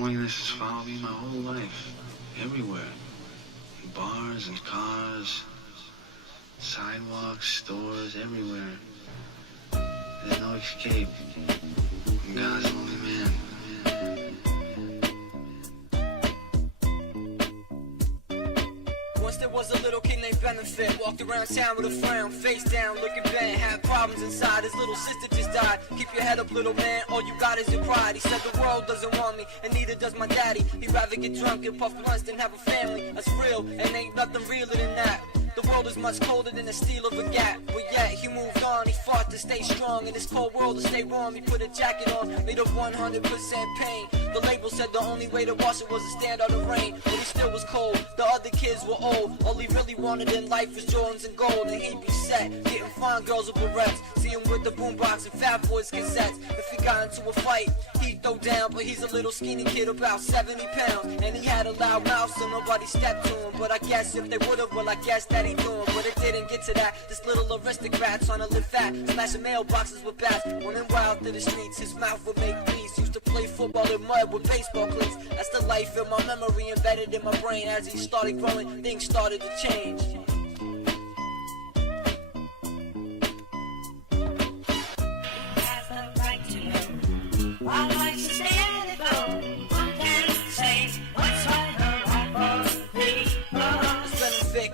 Loneliness has followed me my whole life, everywhere. In bars and cars, sidewalks, stores, everywhere. There's no escape. I'm God's lonely man. Once there was a little kid named Benefit, walked around town with a frown, face down, looking bad, had problems inside. His little sister just died. Keep your head up, little man, all you got is your pride. He said the world doesn't want me, and neither does my daddy. He'd rather get drunk and puff blunts than have a family. That's real, and ain't nothing realer than that. The world is much colder than the steel of a gat. But yet, he moved on, he fought to stay strong. In this cold world to stay warm, he put a jacket on, made of 100% pain. The label said the only way to wash it was to stand out of rain. But he still was cold, the other kids were old. All he really wanted in life was Jordans and gold. And he'd be set, getting fine girls with barrettes. See him with the boombox and Fat Boys cassettes. If he got into a fight, he'd throw down. But he's a little skinny kid, about 70 pounds. And he had a loud mouth, so nobody stepped to him. But I guess if they would've, well, I guess that he do him. But it didn't get to that. This little aristocrat trying to live fat, smashing mailboxes with bats, running wild through the streets. His mouth would make beats. Used to play football in mud with baseball cleats. That's the life in my memory, embedded in my brain. As he started growing, things started to change. Has the right to know why life is standing low. Who can say what's right or wrong for people?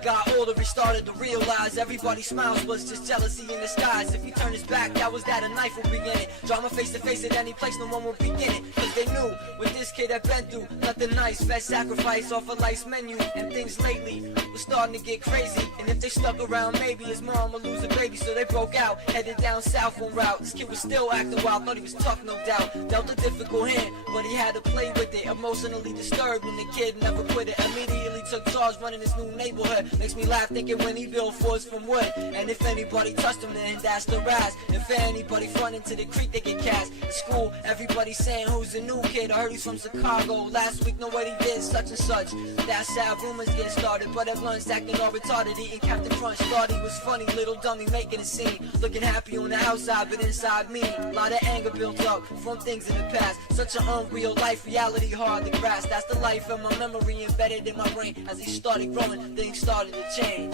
Got older, he started to realize everybody's smiles was just jealousy in disguise. If he turned his back, that was that a knife would begin it. Drama face to face at any place, no one would begin it. Cause they knew what this kid had been through, nothing nice. Fed sacrifice off a life's menu, and things lately were starting to get crazy. And if they stuck around, maybe his mom would lose a baby. So they broke out, headed down south on route. This kid was still acting wild, thought he was tough, no doubt. Dealt a difficult hand, but he had to play with it. Emotionally disturbed, and the kid never quit it. Immediately took charge, running his new neighborhood. Makes me laugh thinking when he built forts from wood. And if anybody touched him, then that's the rise. If anybody front into the creek, they get cast. At school, everybody saying who's the new kid. I heard he's from Chicago. Last week, nobody did such and such. That's how rumors get started. But at lunch, acting all retarded, eating Captain Crunch. Thought he was funny, little dummy making a scene. Looking happy on the outside, but inside me, a lot of anger built up from things in the past. Such an unreal life, reality hard to grasp. That's the life of my memory embedded in my brain. As he started growing, things started to change.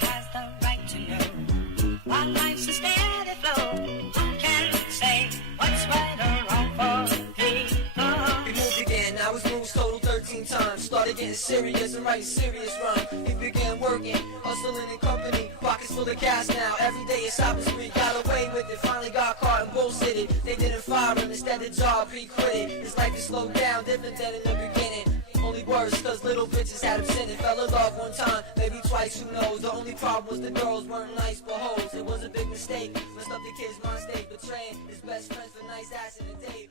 Has the right to know why life's a steady flow. Who can say what's right or wrong for people? He moved again, now his moves total 13 times. Started getting serious and writing serious rhymes. He began working, hustling in company, pockets full of cash now. Every day is shopping spree, got away with it. Finally got caught and bullshitted. They didn't fire him, instead the job he quit it. His life is slowed down, different than in the beginning. Only worse, cause little bitches had him sinning. Fell in love one time, maybe twice, who knows. The only problem was the girls weren't nice but hoes. It was a big mistake, messed up the kid's mind state. Betraying his best friends for nice ass in a day.